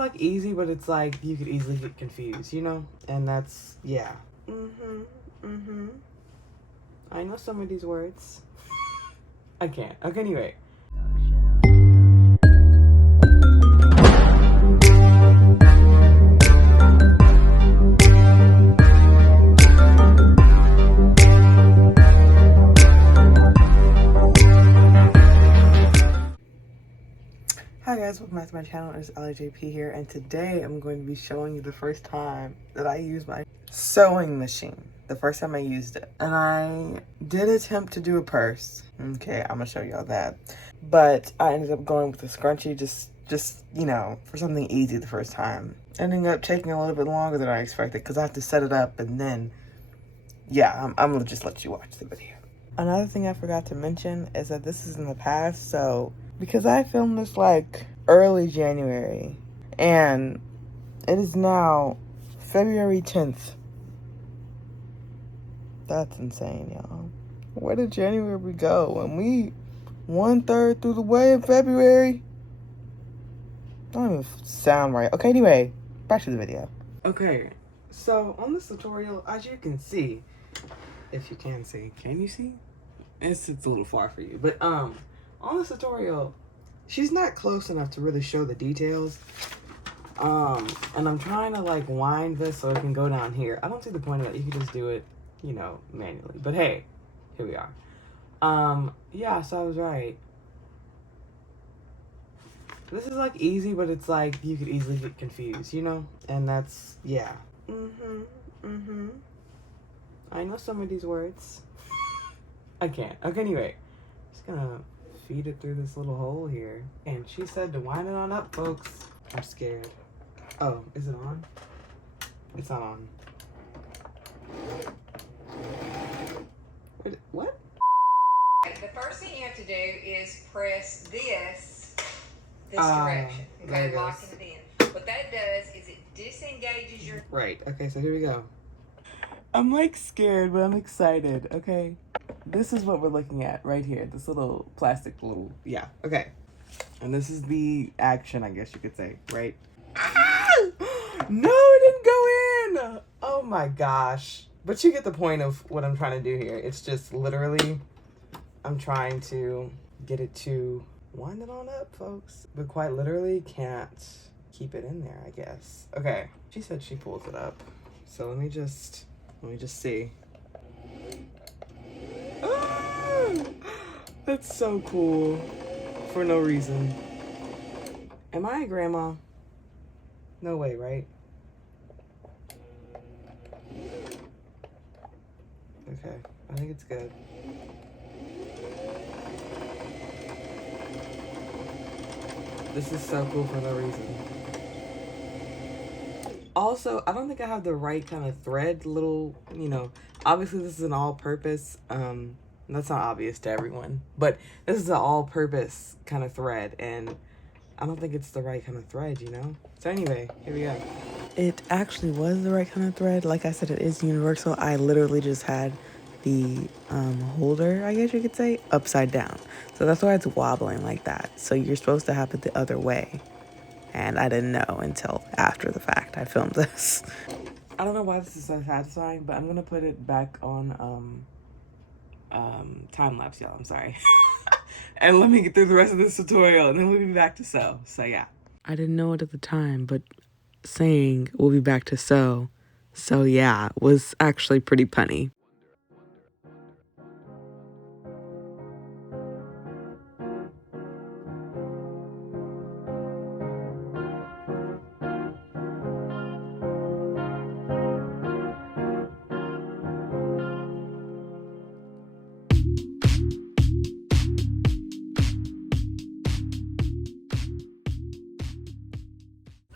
like easy, but it's like you could easily get confused, you know? And that's, yeah. I know some of these words. I can't. Okay, anyway. Hi guys, welcome back to my channel. It's LJP here, and today I'm going to be showing you the first time that I used my sewing machine. The first time I used it. And I did attempt to do a purse. Okay, I'm gonna show y'all that. But I ended up going with a scrunchie just, you know, for something easy the first time. Ending up taking a little bit longer than I expected because I have to set it up and then, yeah, I'm gonna just let you watch the video. Another thing I forgot to mention is that this is in the past, so because I filmed this like early January and it is now February 10th. That's insane, y'all. Where did January go? And we 1/3 through the way in February? Don't even sound right. Okay, anyway, back to the video. Okay, so on this tutorial, as you can see, if you can see, can you see? It's a little far for you, but on this tutorial, she's not close enough to really show the details. And I'm trying to like wind this so it can go down here. I don't see the point of it. You can just do it, you know, manually. But hey, here we are. Yeah, so I was right. This is like easy, but it's like you could easily get confused, you know? And that's, yeah. I know some of these words. I can't. Okay, anyway. Just gonna feed it through this little hole here. And she said to wind it on up, folks. I'm scared. Oh, is it on? It's not on. What? The first thing you have to do is press this direction. Okay, locking it in. What that does is it disengages your... Right, okay, so here we go. I'm like scared, but I'm excited, okay? This is what we're looking at right here. This little plastic yeah, okay. And this is the action, I guess you could say, right? No, it didn't go in! Oh my gosh. But you get the point of what I'm trying to do here. It's just literally, I'm trying to get it to wind it on up, folks. But quite literally can't keep it in there, I guess. Okay, she said she pulls it up. So let me just see. Ah, that's so cool. For no reason. Am I a grandma? No way, right? Okay, I think it's good. This is so cool for no reason. Also, I don't think I have the right kind of thread, little, you know, obviously this is an all-purpose, that's not obvious to everyone, but this is an all-purpose kind of thread, and I don't think it's the right kind of thread, you know? So anyway, here we go. It actually was the right kind of thread. Like I said, it is universal. I literally just had the holder, I guess you could say, upside down. So that's why it's wobbling like that. So you're supposed to have it the other way. And I didn't know until after the fact I filmed this. I don't know why this is so satisfying, but I'm gonna put it back on time-lapse, y'all. I'm sorry. And let me get through the rest of this tutorial, and then we'll be back to sew. So yeah. I didn't know it at the time, but saying we'll be back to sew, so yeah, was actually pretty punny.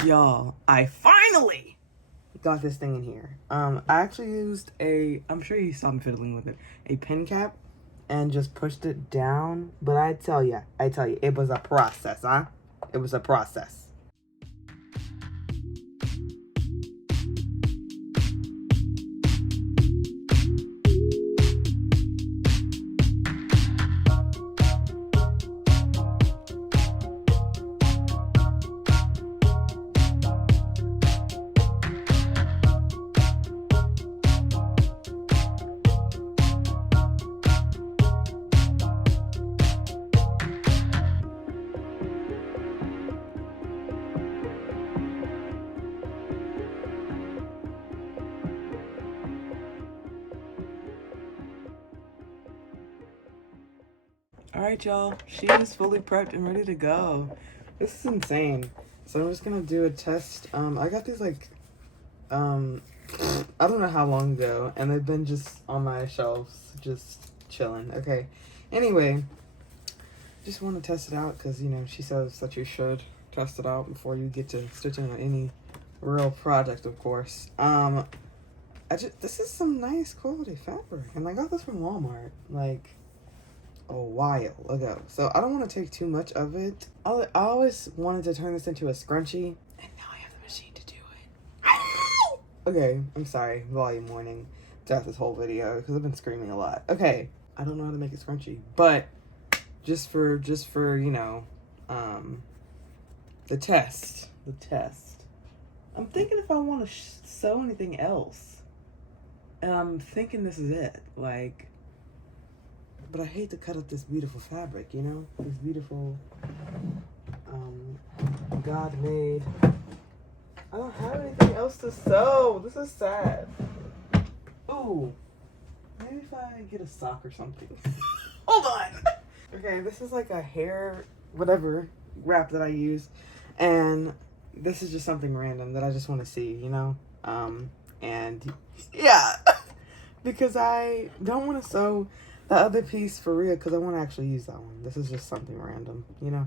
Y'all, I finally got this thing in here. I actually used I'm sure you saw me fiddling with it, a pin cap, and just pushed it down. But I tell you, it was a process, huh? It was a process. Alright, y'all. She is fully prepped and ready to go. This is insane. So I'm just gonna do a test. I got these like, I don't know how long ago, and they've been just on my shelves, just chilling. Okay. Anyway, just want to test it out because, you know, she says that you should test it out before you get to stitching on any real project, of course. This is some nice quality fabric, and I got this from Walmart like a while ago, so I don't want to take too much of it. I always wanted to turn this into a scrunchie, and now I have the machine to do it. Okay, I'm sorry, volume warning throughout this whole video because I've been screaming a lot. Okay, I don't know how to make a scrunchie, but just for you know, the test. I'm thinking if I want to sew anything else, and I'm thinking this is it, like. But I hate to cut up this beautiful fabric, you know? This beautiful, God-made. I don't have anything else to sew. This is sad. Ooh. Maybe if I get a sock or something. Hold on. Okay, this is like a hair, whatever, wrap that I use. And this is just something random that I just want to see, you know? And, yeah. Because I don't want to sew the other piece for real, because I want to actually use that one. This is just something random, you know?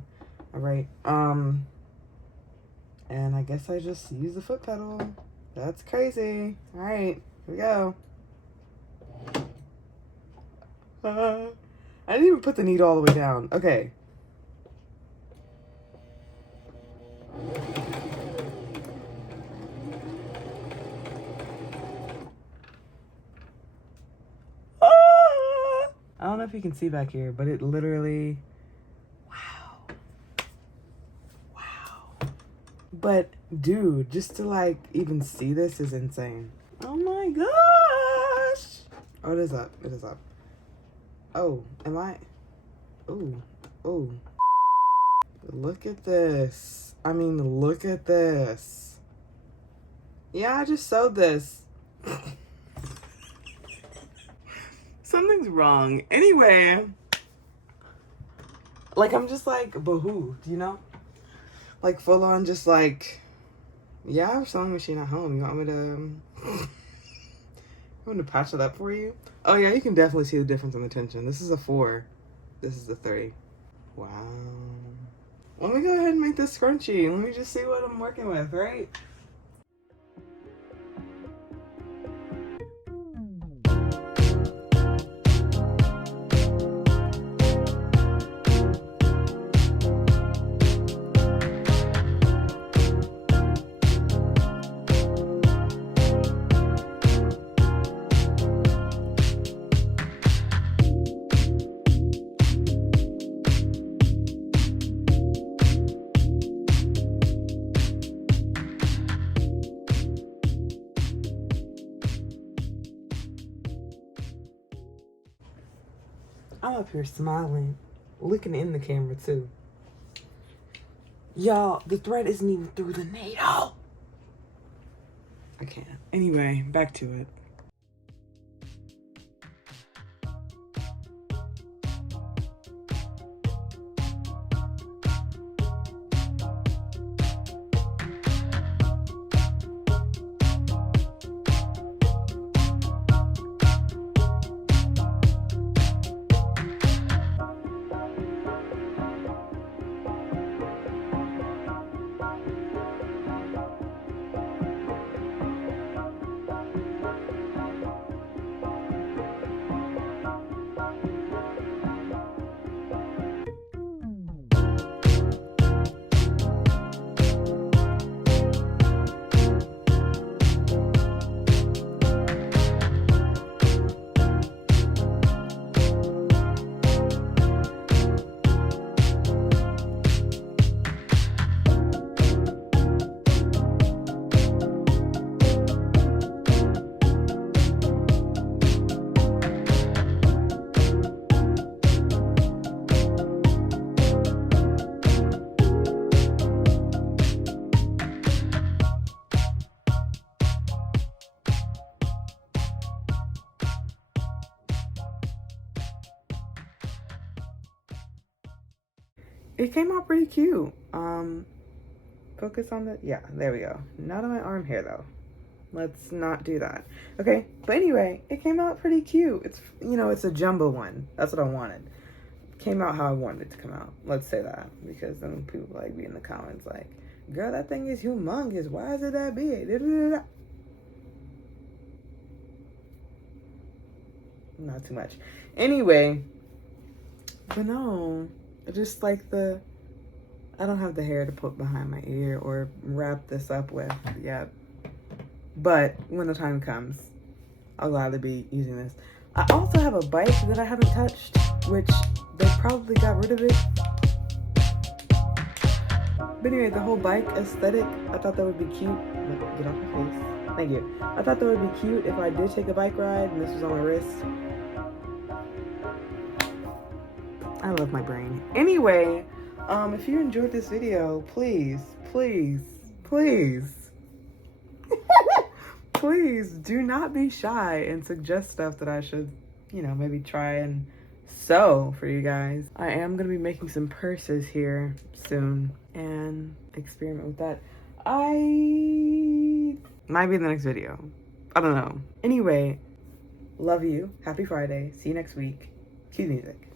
All right. And I guess I just use the foot pedal. That's crazy. All right, here we go. I didn't even put the needle all the way down. Okay. I don't know if you can see back here, but it literally, wow. But dude, just to like even see this is insane. Oh my gosh. Oh, it is up. Oh, am I? Oh. Look at this. I mean, look at this. Yeah, I just sewed this. Something's wrong. Anyway, like, I'm just like behooved, you know? Like, full on just like, yeah, I have a sewing machine at home. You want me to patch it up for you? Oh yeah, you can definitely see the difference in the tension. This is a 4. This is a 3. Wow. Let me go ahead and make this scrunchie. Let me just see what I'm working with, right? I'm up here smiling, looking in the camera too. Y'all, the thread isn't even through the needle. I can't. Anyway, back to it. it came out pretty cute. Focus on the, yeah, there we go. Not on my arm hair though. Let's not do that. Okay, but anyway, it came out pretty cute. It's, you know, it's a jumbo one. That's what I wanted. Came out how I wanted it to come out. Let's say that, because then people like be in the comments like, girl, that thing is humongous. Why is it that big? Da-da-da-da. Not too much. Anyway, but no, just like I don't have the hair to put behind my ear or wrap this up with yet. But when the time comes, I'll gladly be using this. I also have a bike that I haven't touched, which they probably got rid of it. But anyway, the whole bike aesthetic, I thought that would be cute. Get off my face. Thank you. I thought that would be cute if I did take a bike ride and this was on my wrist. I love my brain. Anyway, if you enjoyed this video, please, please, please, please do not be shy and suggest stuff that I should, you know, maybe try and sew for you guys. I am going to be making some purses here soon and experiment with that. I might be in the next video. I don't know. Anyway, love you. Happy Friday. See you next week. Cue music.